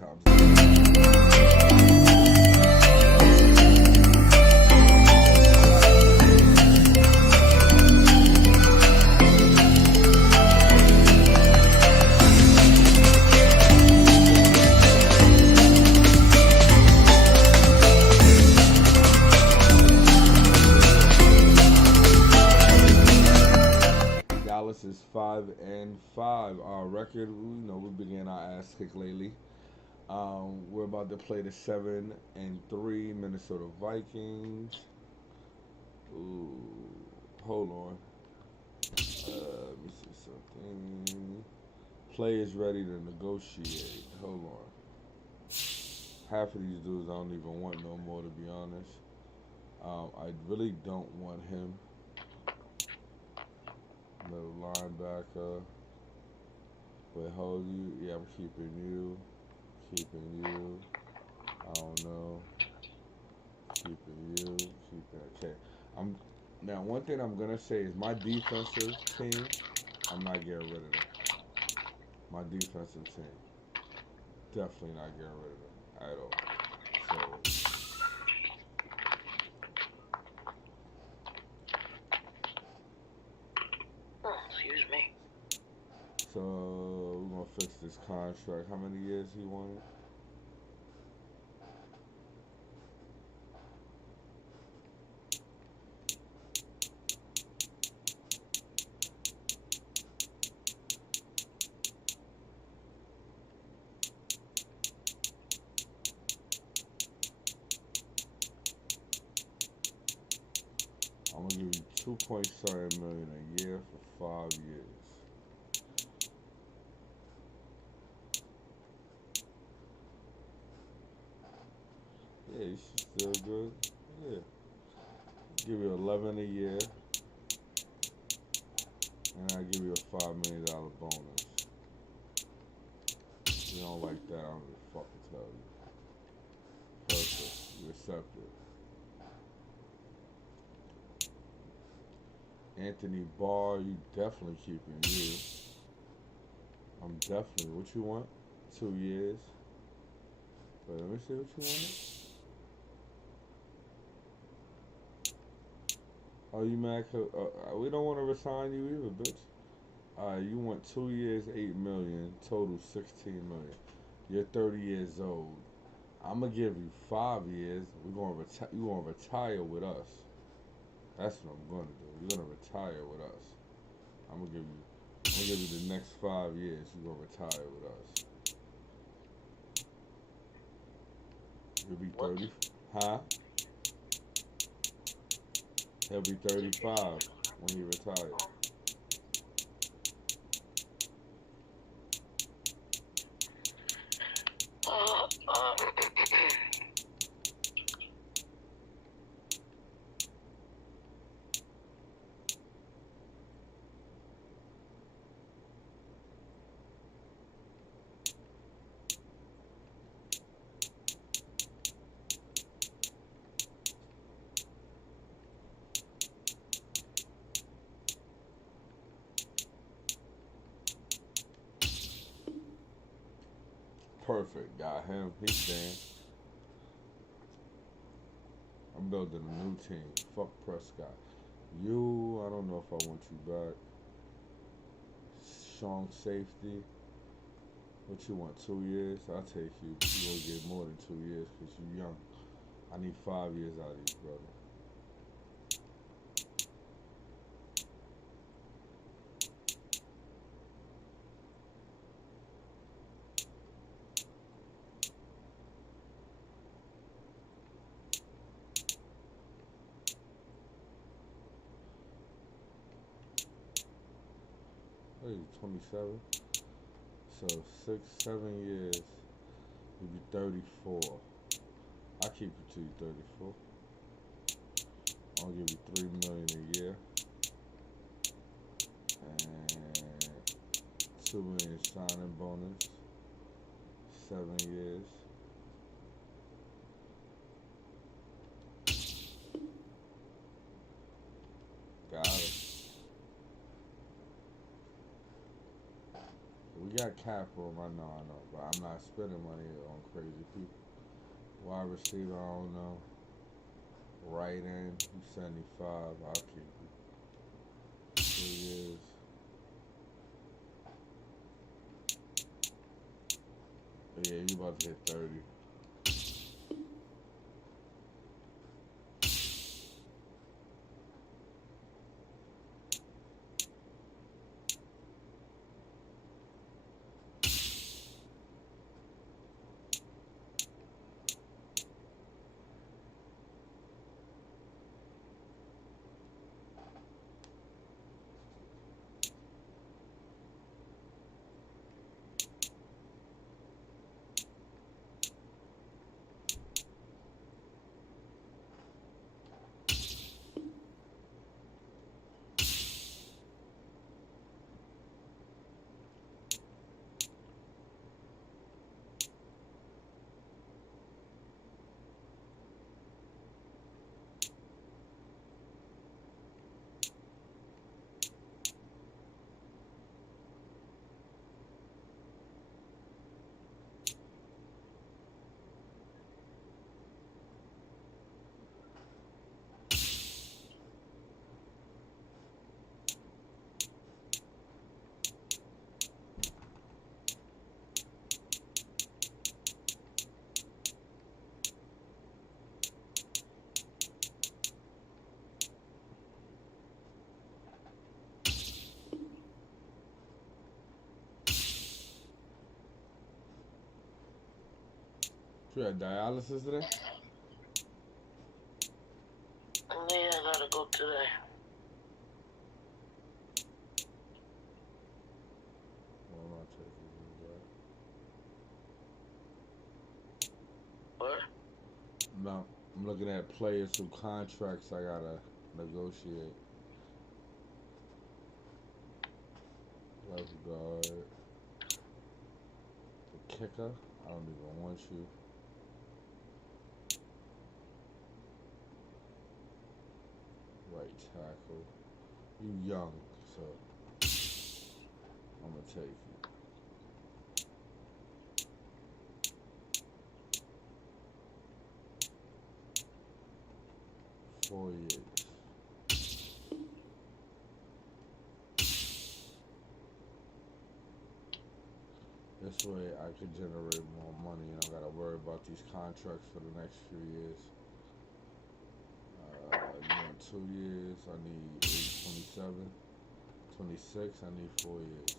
times. Dallas is 5-5. Our record, we began our ass kick lately. We're about to play the 7-3 Minnesota Vikings. Ooh, hold on. Let me see something. Players ready to negotiate. Hold on. Half of these dudes I don't even want no more, to be honest. I really don't want him. Middle linebacker. But hold you. Yeah, I'm keeping you. Keeping you. I don't know. Keeping you. Okay. Now one thing I'm gonna say is my defensive team, I'm not getting rid of them. My defensive team. Definitely not getting rid of them at all. Excuse me. So we're gonna fix this contract. How many years he wanted? I'm gonna give you $2.7 million a year for 5 years. Yeah, you should still good. Yeah. Give you 11 a year, and I give you a $5 million bonus. If you don't like that, I don't give a fuck to tell you. Perfect. You accept it. Anthony Barr, you definitely keeping you. I'm definitely. What you want? 2 years. Wait, let me see what you want. Oh, you mad? We don't want to resign you either, bitch. Alright, you want 2 years, $8 million, total $16 million. You're 30 years old. I'm gonna give you 5 years. You gonna retire with us. That's what I'm gonna do. You're gonna retire with us. I'm gonna give you the next 5 years. You're gonna retire with us. You'll be 30. Huh? He'll be 35 when he retires. Perfect. Got him. He's staying. I'm building a new team. Fuck Prescott. I don't know if I want you back. Strong safety. What you want? 2 years? I'll take you. You gonna get more than 2 years because you're young. I need 5 years out of you, brother. What are you, 27? So 6, 7 years, you'll be 34. I keep you till you're 34. I'll give you $3 million a year. And $2 million signing bonus. 7 years. Got it. We We got cap room, I know, but I'm not spending money on crazy people. Wide receiver, I don't know. Right in, he's 75. I'll keep it. 2 years. Yeah, you about to hit 30. You had dialysis today? Yeah, I gotta go today. Well, I'm not taking you What? No, I'm looking at players who contracts I gotta negotiate. Left guard, the kicker. I don't even want you. Right tackle. You young, so I'm gonna take you. 4 years. This way I could generate more money and I don't gotta worry about these contracts for the next few years. You want 2 years? I need 827. 26. I need 4 years.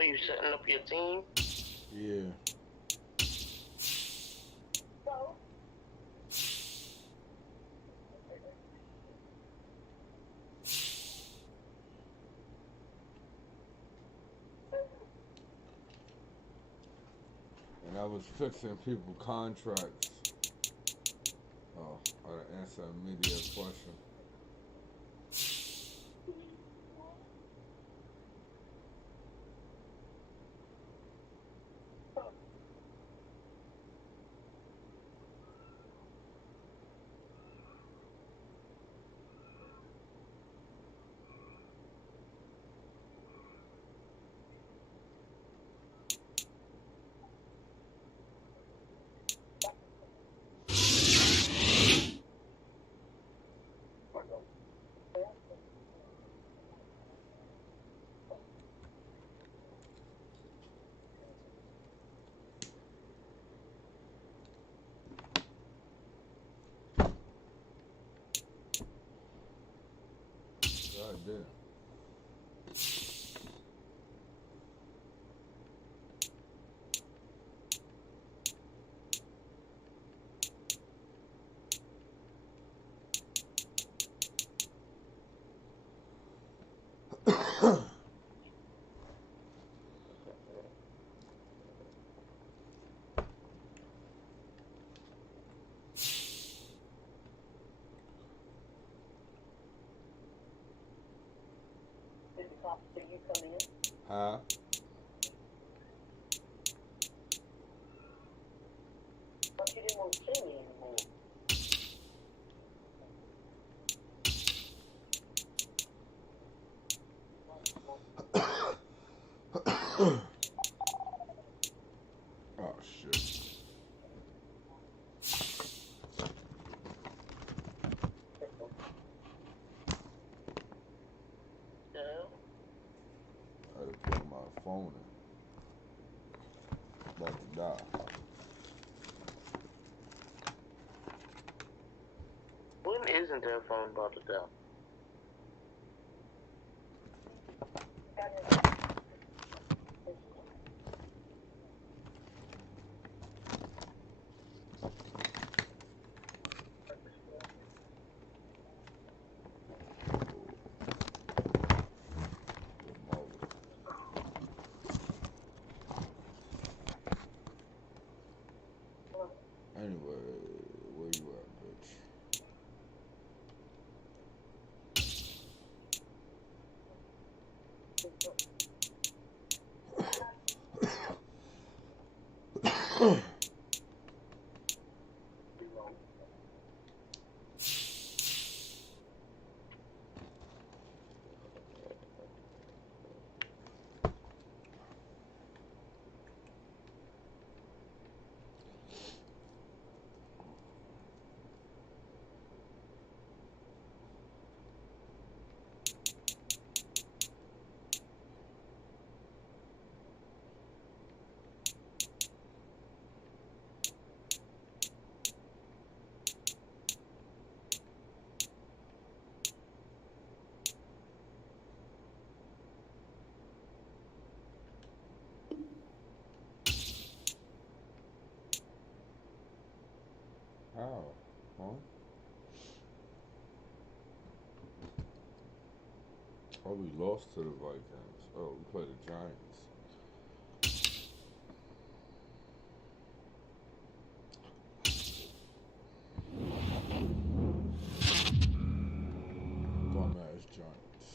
Are you setting up your team? Yeah. And I was fixing people contracts. Oh, I gotta answer a media question. God damn. Huh? But you didn't want to see me anymore. Oh shit. Yeah. I had to plug my phone in. About to die. When isn't that phone about to die? Anyway, where you at, bitch? How? Huh? Oh, we lost to the Vikings. Oh, we played the Giants. Bum ass Giants.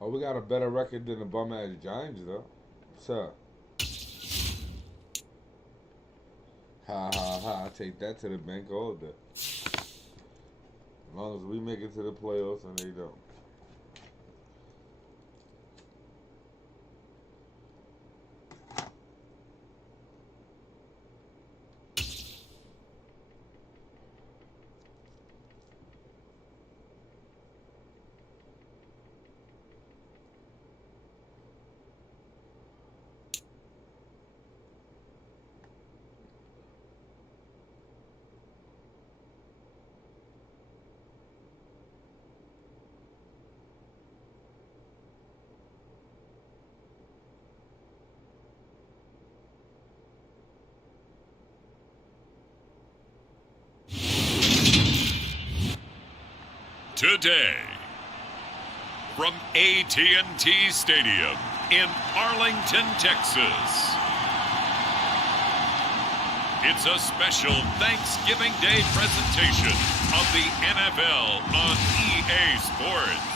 Oh, we got a better record than the bum ass Giants, though. What's up? Ha ha ha. I take that to the bank all day. As long as we make it to the playoffs and they don't. today. From AT&T Stadium in Arlington, Texas. It's a special Thanksgiving Day presentation of the NFL on EA Sports.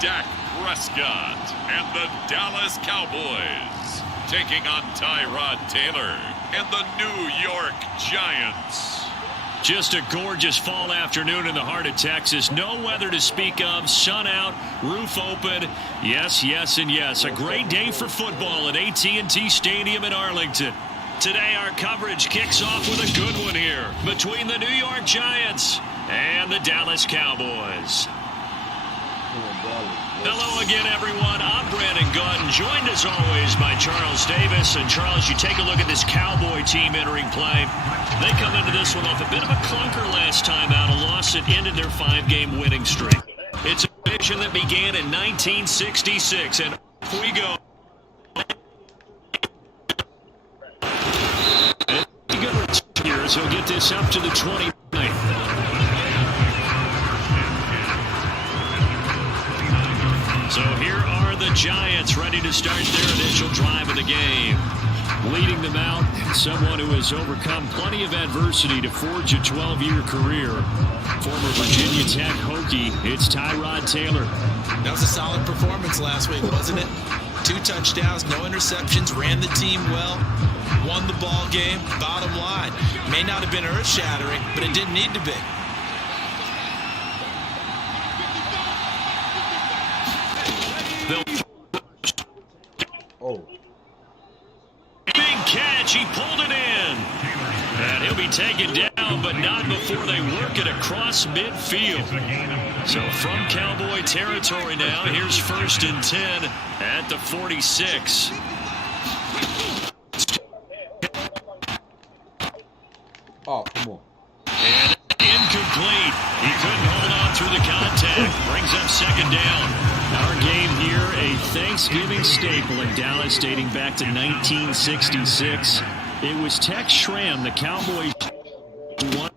Dak Prescott and the Dallas Cowboys taking on Tyrod Taylor and the New York Giants. Just a gorgeous fall afternoon in the heart of Texas. No weather to speak of. Sun out, roof open. Yes, yes, and yes. A great day for football at AT&T Stadium in Arlington. Today our coverage kicks off with a good one here between the New York Giants and the Dallas Cowboys. Hello again, everyone. I'm Brandon Gautin, joined as always by Charles Davis. And Charles, you take a look at this Cowboy team entering play. They come into this one off a bit of a clunker last time out, a loss that ended their 5-game winning streak. It's a division that began in 1966, and off we go. Years, he'll get this up to the 29th. So here are the Giants ready to start their initial drive of the game. Leading them out, someone who has overcome plenty of adversity to forge a 12-year career. Former Virginia Tech Hokie, it's Tyrod Taylor. That was a solid performance last week, wasn't it? 2 touchdowns, no interceptions, ran the team well, won the ball game. Bottom line, may not have been earth-shattering, but it didn't need to be. Oh. Big catch, he pulled it in. And he'll be taken down, but not before they work it across midfield. So from Cowboy territory now, here's 1st and 10 at the 46. Oh, come on. And incomplete. He couldn't hold on through the contact. Brings up 2nd down. Our game here, a Thanksgiving staple in Dallas dating back to 1966. It was Tex Schramm, the Cowboys won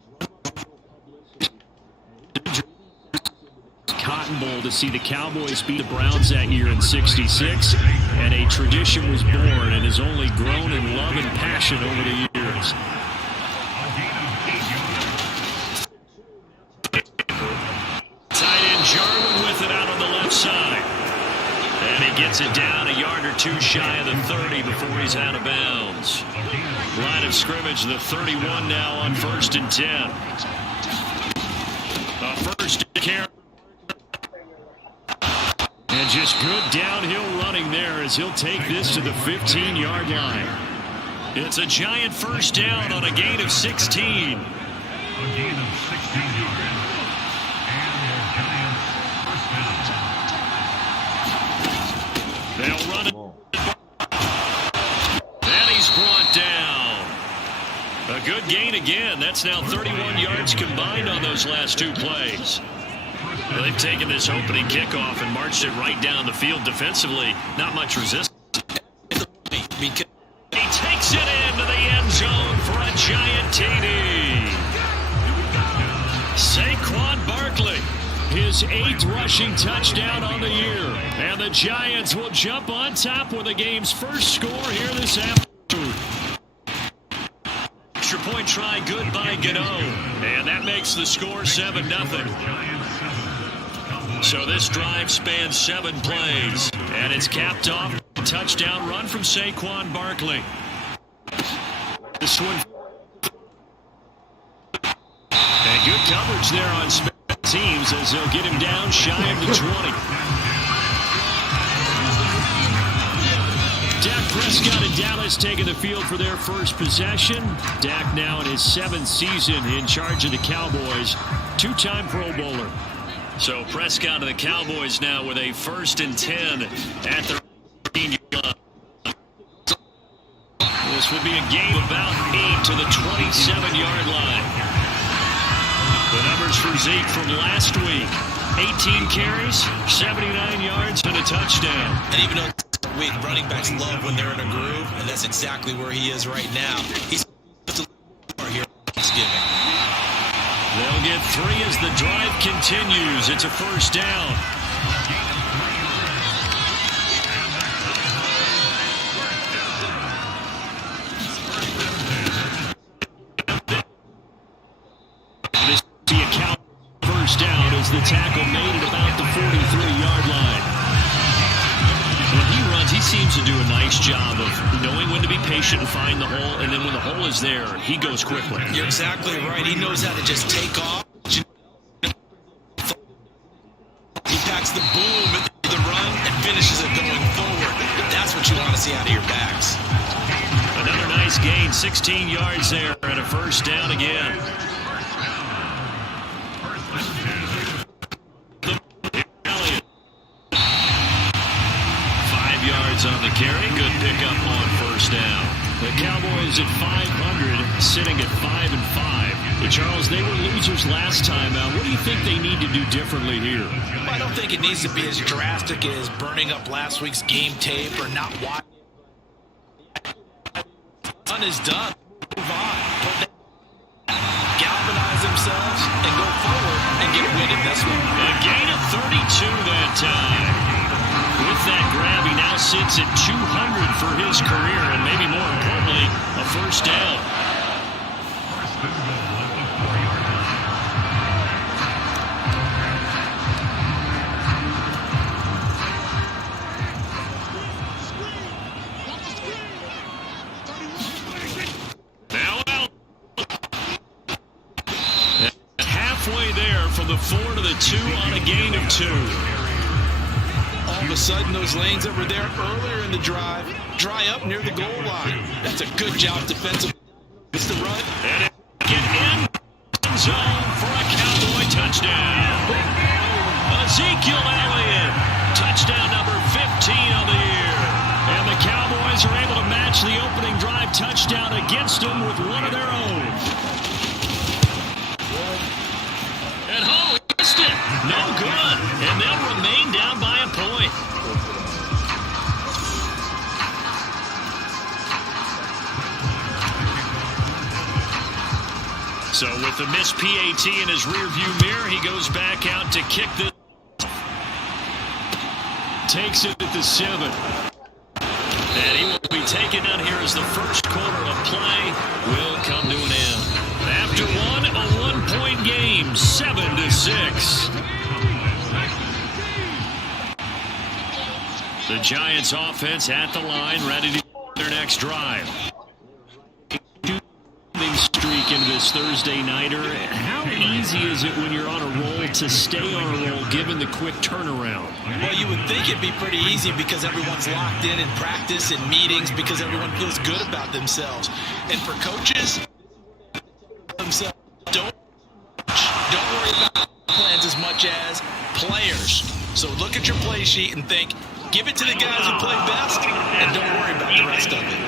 Cotton Bowl to see the Cowboys beat the Browns that year in '66, and a tradition was born and has only grown in love and passion over the years. Tight end Jarwin with it out on the left side. And he gets it down a yard or 2 shy of the 30 before he's out of bounds. Line of scrimmage, the 31 now on 1st and 10. First carry. And just good downhill running there as he'll take this to the 15-yard line. It's a Giant 1st down on a gain of 16. A gain of 16 yards. And the Giants 1st down. They'll run it. And he's brought down. A good gain again. That's now 31 yards combined on those last 2 plays. Well, they've taken this opening kickoff and marched it right down the field defensively. Not much resistance. He takes it into the end zone for a Giant TD. Saquon Barkley, his 8th rushing touchdown on the year. And the Giants will jump on top with the game's first score here this afternoon. Extra point try good by Gano. And that makes the score 7-0. So this drive spans 7 plays. And it's capped off with a touchdown run from Saquon Barkley. This one. And good coverage there on special teams as they'll get him down shy of the 20. Dak Prescott and Dallas taking the field for their first possession. Dak now in his 7th season in charge of the Cowboys. 2-time Pro Bowler. So Prescott and the Cowboys now with a 1st and 10 at the 15-yard line. This would be a game about 8 to the 27-yard line. The numbers for Zeke from last week. 18 carries, 79 yards, and a touchdown. And even though week running backs love when they're in a groove, and that's exactly where he is right now. He's here Thanksgiving. They'll get 3 as the drive continues. It's a first down. The account first down as the tackle made it about the 43-yard line. When he runs, he seems to do a nice job of knowing when to be patient and find the hole, and then when the hole is there, he goes quickly. You're exactly right. He knows how to just take off. He packs the boom at the run and finishes it going forward. That's what you want to see out of your backs. Another nice gain, 16 yards there, and a first down again. On the carry, good pickup on first down. The Cowboys at 500, sitting at 5-5. But Charles, they were losers last time out. What do you think they need to do differently here? Well, I don't think it needs to be as drastic as burning up last week's game tape or not watching. Done is done. Move on. Galvanize themselves and go forward and get a win in this one. A gain of 32 that time. With that grab, he now sits at 200 for his career, and maybe more importantly, a first down. First and goal at the 4-yard line. Now out. Halfway there from the 4 to the 2 on a gain of 2. All of a sudden, those lanes that were there earlier in the drive dry up near the goal line. That's a good job defensively. It's the run. And it get in zone for a Cowboy touchdown. Ezekiel Elliott, touchdown number 15 on the year. And the Cowboys are able to match the opening drive touchdown against them with one of their own. And Hall missed it. No good. And they'll remain down by a point. So with the missed PAT in his rearview mirror, he goes back out to kick this. Takes it at the 7. And he will be taken out here as the first quarter of play will come to an end. After one, a 1-point game, 7-6. The Giants offense at the line, ready to their next drive. Streak into this Thursday nighter. How easy is it when you're on a roll to stay on a roll given the quick turnaround? Well, you would think it'd be pretty easy because everyone's locked in practice and meetings because everyone feels good about themselves. And for coaches, themselves, don't worry about plans as much as players. So look at your play sheet and think, give it to the guys who play best and don't worry about the rest of it.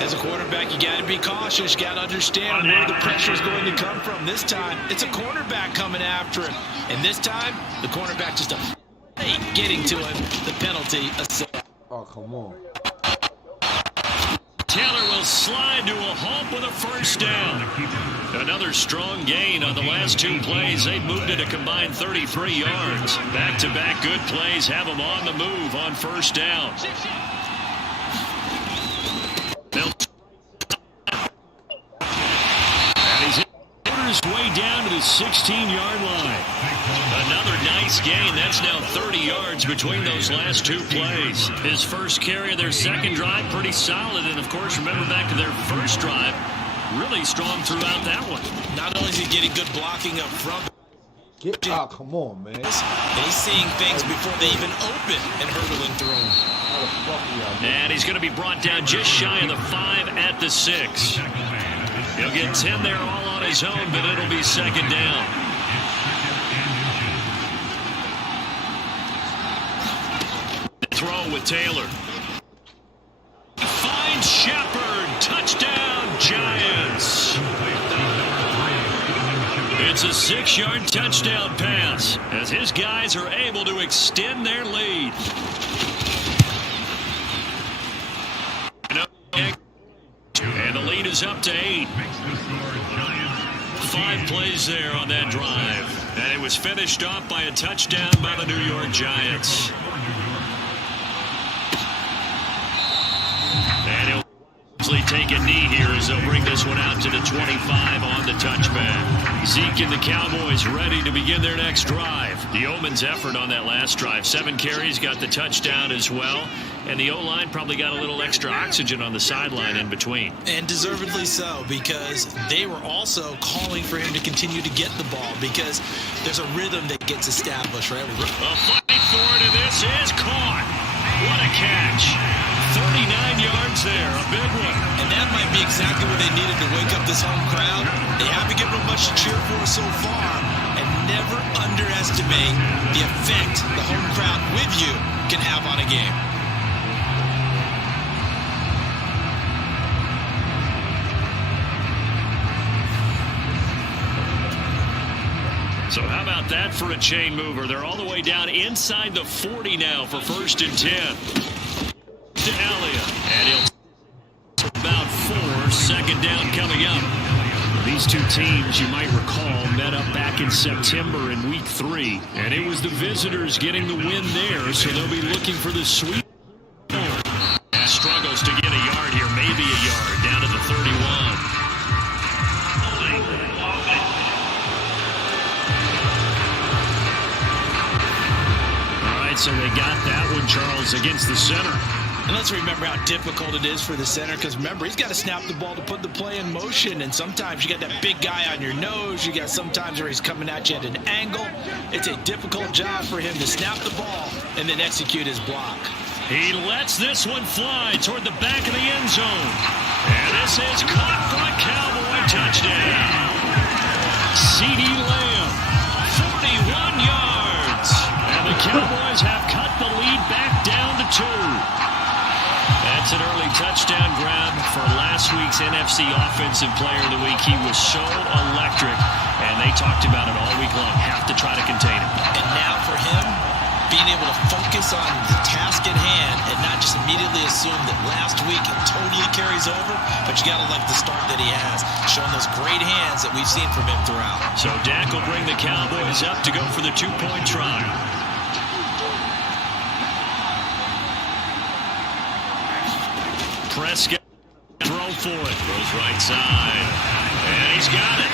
As a quarterback, you got to be cautious. You got to understand where the pressure is going to come from. This time, it's a cornerback coming after him. And this time, the cornerback just getting to him. The penalty. Oh, come on. Taylor will slide to a halt with a first down. Another strong gain on the last 2 plays. They've moved it a combined 33 yards. Back-to-back good plays have them on the move on first down. And he's his way down to the 16-yard line. Another nice gain. That's now 30 yards between those last 2 plays. His first carry of their second drive, pretty solid. And, of course, remember back to their first drive, really strong throughout that one. Not only is he getting good blocking up front, Come on, man. he's seeing things before they even open and hurdling through them. And he's going to be brought down just shy of the 5 at the 6. He'll get 10 there all on his own, but it'll be second down. Throw with Taylor. Finds Shepard. Touchdown, Giants. a 6-yard touchdown pass as his guys are able to extend their lead. And the lead is up to 8. 5 plays there on that drive. And it was finished off by a touchdown by the New York Giants. And he'll take a knee here as they'll bring this one out to the 25 on the touchback. Zeke and the Cowboys ready to begin their next drive. The Omen's effort on that last drive. 7 carries, got the touchdown as well. And the O-line probably got a little extra oxygen on the sideline in between. And deservedly so, because they were also calling for him to continue to get the ball, because there's a rhythm that gets established, right? A fight for it, and this is caught. What a catch. 39 yards there, a big one. And that might be exactly what they needed to wake up this home crowd. They haven't given them much to cheer for so far, and never underestimate the effect the home crowd with you can have on a game. So how about that for a chain mover? They're all the way down inside the 40 now for 1st and 10. To Elliott. And he'll about 4. 2nd down coming up. These two teams, you might recall, met up back in September in Week 3. And it was the visitors getting the win there, so they'll be looking for the sweep. Struggles to get a yard here, maybe a yard, down to the 31. So they got that one, Charles, against the center. And let's remember how difficult it is for the center, because remember, he's got to snap the ball to put the play in motion, and sometimes you got that big guy on your nose. You got sometimes where he's coming at you at an angle. It's a difficult job for him to snap the ball and then execute his block. He lets this one fly toward the back of the end zone. And this is caught for a Cowboy touchdown. C.D. Lamb, 41 yards. And the Cowboys have cut the lead back down to 2. That's an early touchdown grab for last week's NFC Offensive Player of the Week. He was so electric, and they talked about it all week long. Have to try to contain him. And now for him, being able to focus on the task at hand and not just immediately assume that last week it totally carries over, but you got to like the start that he has, showing those great hands that we've seen from him throughout. So Dak will bring the Cowboys up to go for the 2-point try. Prescott throw for it. Goes right side. And he's got it.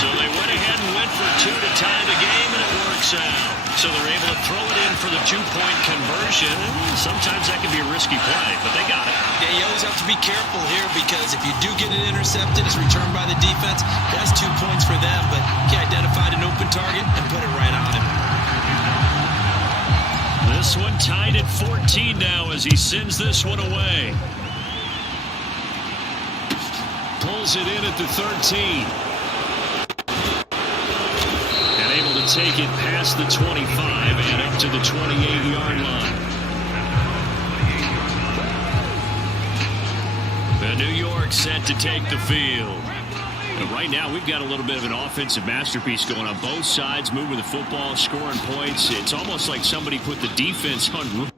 So they went ahead and went for 2 to tie the game, and it works out. So they're able to throw it in for the 2-point conversion. Sometimes that can be a risky play, but they got it. Yeah, you always have to be careful here, because if you do get it intercepted, it's returned by the defense. That's 2 points for them, but he identified an open target and put it right on him. This one tied at 14 now as he sends this one away. Pulls it in at the 13. And able to take it past the 25 and up to the 28-yard line. The New York set to take the field. And right now, we've got a little bit of an offensive masterpiece going on both sides, moving the football, scoring points. It's almost like somebody put the defense on.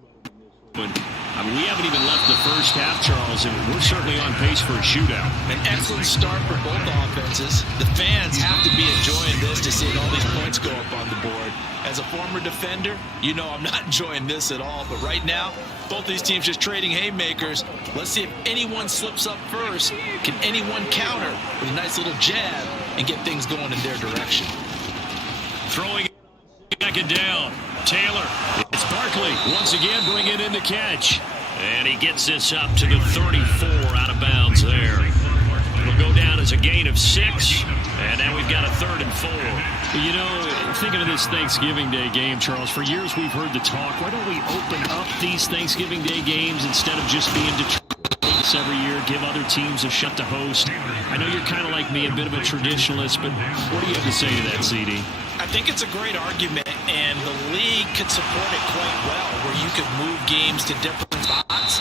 I mean, we haven't even left the first half, Charles, and we're certainly on pace for a shootout. An excellent start for both offenses. The fans have to be enjoying this to see all these points go up on the board. As a former defender, you know I'm not enjoying this at all. But right now, both these teams just trading haymakers. Let's see if anyone slips up first. Can anyone counter with a nice little jab and get things going in their direction? Throwing it back and down. Taylor. It's Barkley once again bringing in the catch. And he gets this up to the 34 out of bounds there. It'll go down as a gain of 6. And now we've got a 3rd and 4. You know, thinking of this Thanksgiving Day game, Charles, for years we've heard the talk, why don't we open up these Thanksgiving Day games instead of just being Detroit every year, give other teams a shot to host? I know you're kind of like me, a bit of a traditionalist, but what do you have to say to that, CD? I think it's a great argument, and the league could support it quite well, where you could move games to different spots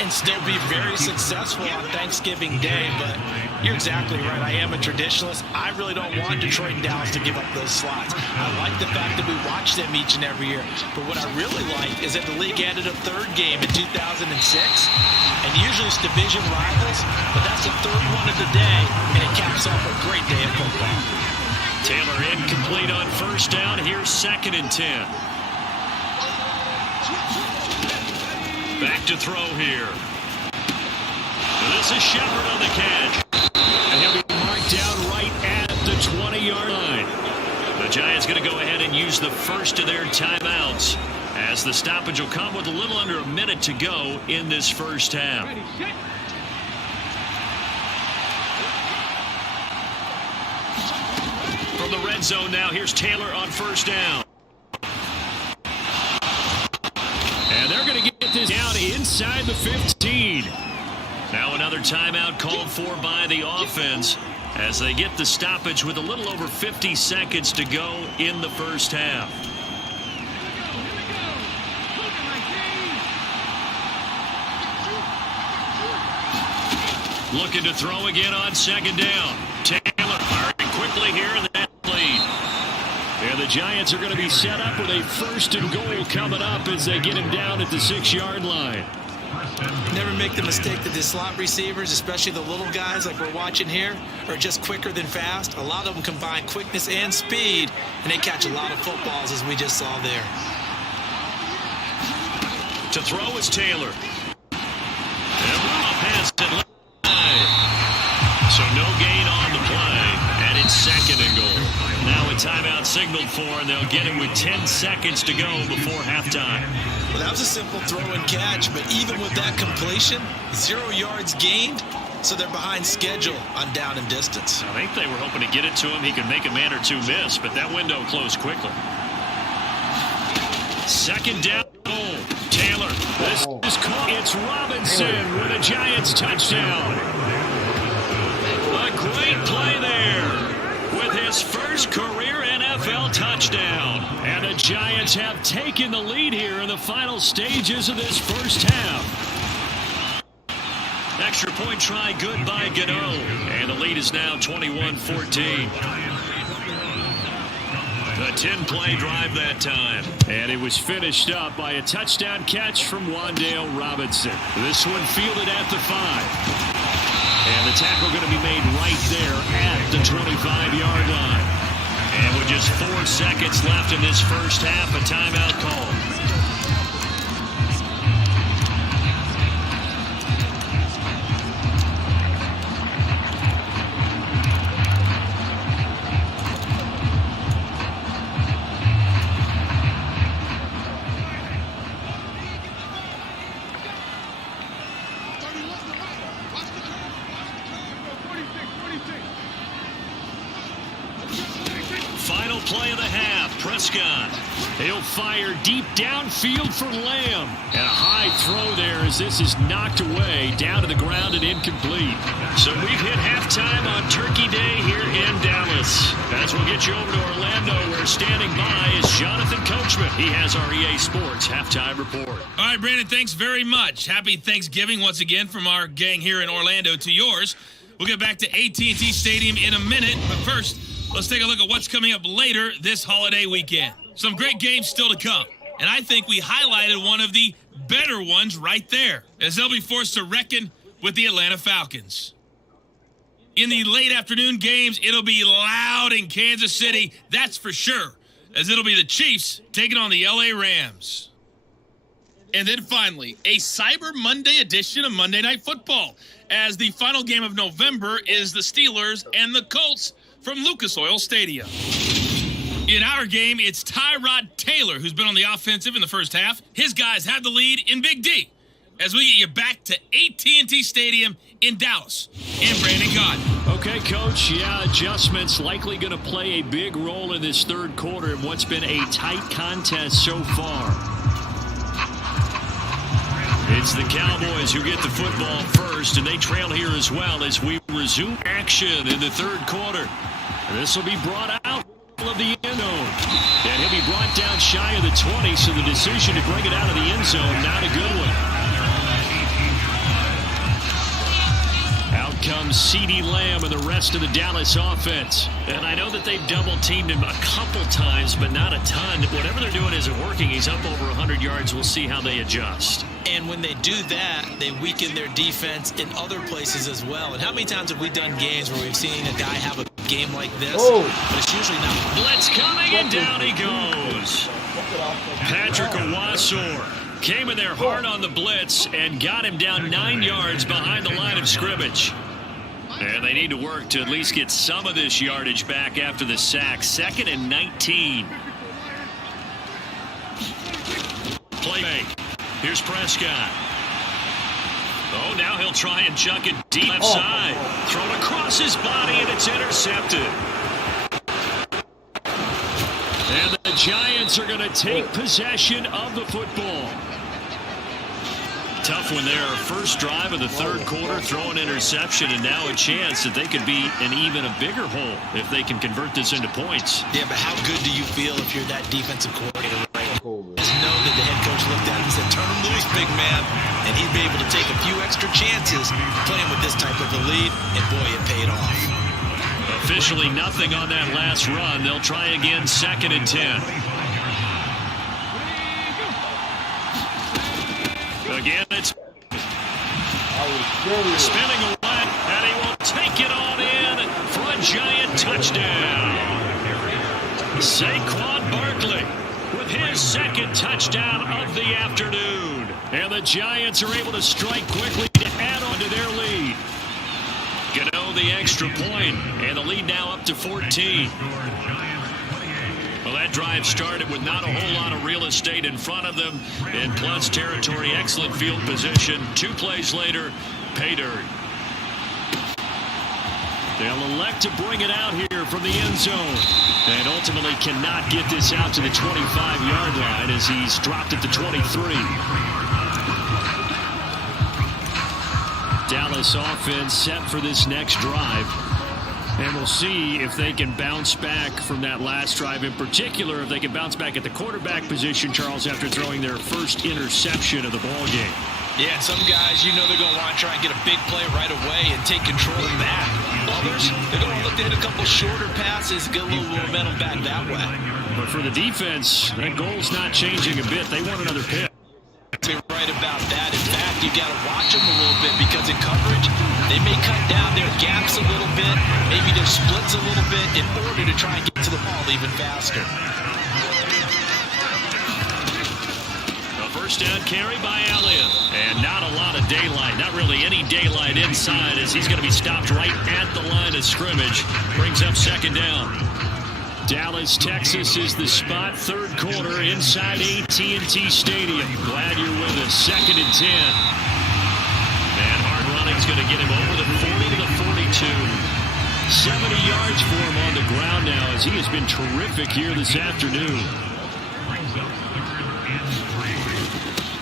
and still be very successful on Thanksgiving Day. But you're exactly right. I am a traditionalist. I really don't want Detroit and Dallas to give up those slots. I like the fact that we watch them each and every year. But what I really like is that the league added a third game in 2006. And usually it's division rivals, but that's the third one of the day, and it caps off a great day of football. Taylor incomplete on first down. Here's 2nd and 10. Back to throw here. This is Shepard on the catch. And he'll be marked down right at the 20-yard line. The Giants going to go ahead and use the first of their timeouts, as the stoppage will come with a little under a minute to go in this first half. From the red zone now, here's Taylor on first down. And they're going to get this down inside the 15. Now another timeout called for by the offense as they get the stoppage with a little over 50 seconds to go in the first half. Looking to throw again on 2nd down. Taylor firing quickly here in that lead. And the Giants are going to be set up with a 1st and goal coming up as they get him down at the 6-yard line. Never make the mistake that the slot receivers, especially the little guys like we're watching here, are just quicker than fast. A lot of them combine quickness and speed, and they catch a lot of footballs, as we just saw there. To throw is Taylor. And Rudolph has it left. So no gain on the play, and it's 2nd and goal. Now a timeout signaled for, and they'll get him with 10 seconds to go before halftime. Well, that was a simple throw and catch, but even with that completion, 0 yards gained, so they're behind schedule on down and distance. I think they were hoping to get it to him. He could make a man or two miss, but that window closed quickly. 2nd down goal. Taylor. This is caught. It's Robinson with a Giants touchdown. A great play there with his first career NFL touchdown. And the Giants have taken the lead here in the final stages of this first half. Extra point try good by Gano. And the lead is now 21-14. A 10-play drive that time. And it was finished up by a touchdown catch from Wan'Dale Robinson. This one fielded at the 5. And the tackle going to be made right there at the 25-yard line. And with just 4 seconds left in this first half, a timeout call. Final play of the half. Prescott. He'll fire deep downfield for Lamb. And a high throw there as this is knocked away down to the ground and incomplete. So we've hit halftime on Turkey Day here in Dallas. As we'll get you over to Orlando, where standing by is Jonathan Coachman. He has our EA Sports halftime report. All right, Brandon, thanks very much. Happy Thanksgiving once again from our gang here in Orlando to yours. We'll get back to AT&T Stadium in a minute, but first, let's take a look at what's coming up later this holiday weekend. Some great games still to come, and I think we highlighted one of the better ones right there, as they'll be forced to reckon with the Atlanta Falcons. In the late afternoon games, it'll be loud in Kansas City, that's for sure, as it'll be the Chiefs taking on the LA Rams. And then finally, a Cyber Monday edition of Monday Night Football, as the final game of November is the Steelers and the Colts from Lucas Oil Stadium. In our game, it's Tyrod Taylor who's been on the offensive in the first half. His guys have the lead in Big D, as we get you back to AT&T Stadium in Dallas. And Brandon Gott. Okay, Coach, adjustments likely going to play a big role in this third quarter in what's been a tight contest so far. It's the Cowboys who get the football first, and they trail here as well as we resume action in the third quarter. And this will be brought out of the end zone. And he'll be brought down shy of the 20, so the decision to bring it out of the end zone, not a good one. comes CeeDee Lamb and the rest of the Dallas offense. And I know that they've double-teamed him a couple times, but not a ton. Whatever they're doing isn't working. He's up over 100 yards. We'll see how they adjust. And when they do that, they weaken their defense in other places as well. And how many times have we done games where we've seen a guy have a game like this? Oh. But it's usually not. Blitz coming, and down he goes. Patrick Owasor came in there hard on the blitz and got him down 9 yards behind the line of scrimmage. And they need to work to at least get some of this yardage back after the sack. 2nd and 19. Play make. Here's Prescott. Oh, now he'll try and chuck it deep left side. Thrown across his body, and it's intercepted. And the Giants are going to take possession of the football. Tough one there. First drive of the third quarter, throw an interception, and now a chance that they could be in even a bigger hole if they can convert this into points. Yeah, but how good do you feel if you're that defensive coordinator, right? Just know that the head coach looked at him and said, turn him loose, big man. And he'd be able to take a few extra chances playing with this type of a lead, and boy, it paid off. Officially nothing on that last run. They'll try again, 2nd and 10. Again, it's spinning away, and he will take it on in for a Giant touchdown. Saquon Barkley with his 2nd touchdown of the afternoon. And the Giants are able to strike quickly to add on to their lead. Gano the extra point, and the lead now up to 14. Well, that drive started with not a whole lot of real estate in front of them, and plus territory, excellent field position. 2 plays later, pay dirt. They'll elect to bring it out here from the end zone, and ultimately cannot get this out to the 25-yard line as he's dropped it to 23. Dallas offense set for this next drive. And we'll see if they can bounce back from that last drive. In particular, if they can bounce back at the quarterback position, Charles, after throwing their first interception of the ball game. Yeah, and some guys, you know they're going to want to try and get a big play right away and take control of that. Others, they're going to look to hit a couple shorter passes, get a little momentum back that way. But for the defense, that goal's not changing a bit. They want another pick. You're right about that. In fact, you got to watch them a little bit because in coverage, they may cut down their gaps a little bit, maybe their splits a little bit in order to try and get to the ball even faster. A first down carry by Elliott. And not a lot of daylight, not really any daylight inside as he's going to be stopped right at the line of scrimmage. Brings up 2nd down. Dallas, Texas is the spot. 3rd quarter inside AT&T Stadium. Glad you're with us. 2nd and 10. And hard running's going to get him over the 40 to the 42. 70 yards for him on the ground now as he has been terrific here this afternoon.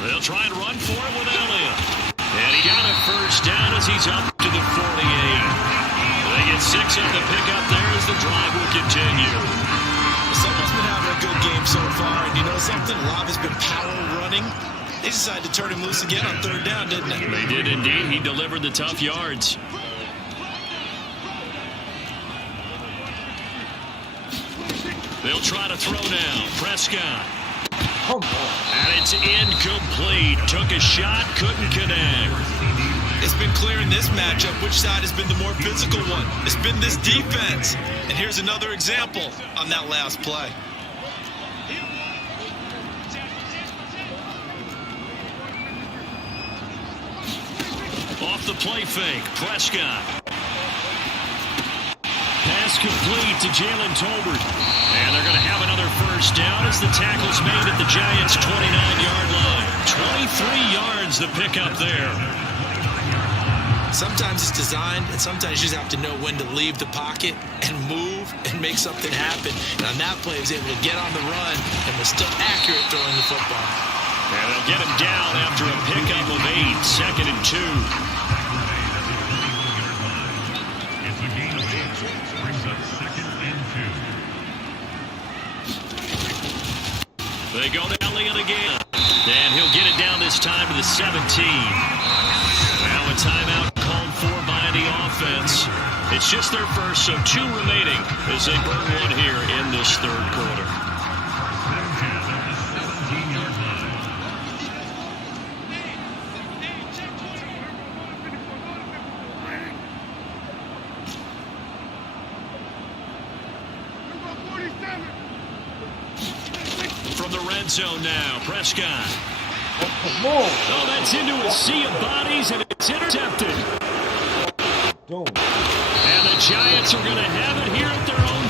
They'll try and run for it with Elliott. And he got a first down as he's up to the 48. They get 6 on the pickup there as the drive will continue. Someone's been having a good game so far, and you know something? A lot has been power running. They decided to turn him loose again on 3rd down, didn't they? They did indeed. He delivered the tough yards. They'll try to throw now. Prescott. And it's incomplete. Took a shot, couldn't connect. It's been clear in this matchup which side has been the more physical one. It's been this defense. And here's another example on that last play. Off the play fake, Prescott. Pass complete to Jalen Tolbert. And they're going to have another first down as the tackle's made at the Giants' 29-yard line. 23 yards the pickup there. Sometimes it's designed, and sometimes you just have to know when to leave the pocket and move and make something happen. And on that play, he was able to get on the run and was still accurate throwing the football. And they'll get him down after a pickup of 8, 2nd and 2. It's a gain of 8. Brings up 2nd and 2. They go to Elliott again. And he'll get it down this time to the 17. Now a timeout called for by the offense. offense. It's just their first, so 2 remaining as they burn one here in this third quarter. From the red zone now, Prescott. Come on. Oh, that's into a sea of bodies, and it's intercepted. Don't. And the Giants are going to have it here at their own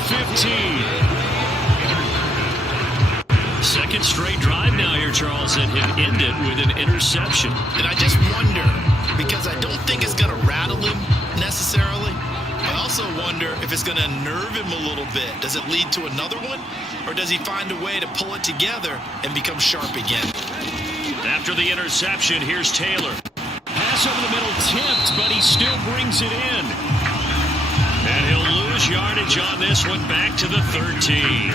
15. Second straight drive now here, Charles, and it ended with an interception. And I just wonder, because I don't think it's going to rattle him necessarily. I also wonder if it's going to nerve him a little bit. Does it lead to another one? Or does he find a way to pull it together and become sharp again? After the interception, here's Taylor. Pass over the middle, tipped, but he still brings it in. And he'll lose yardage on this one, back to the 13.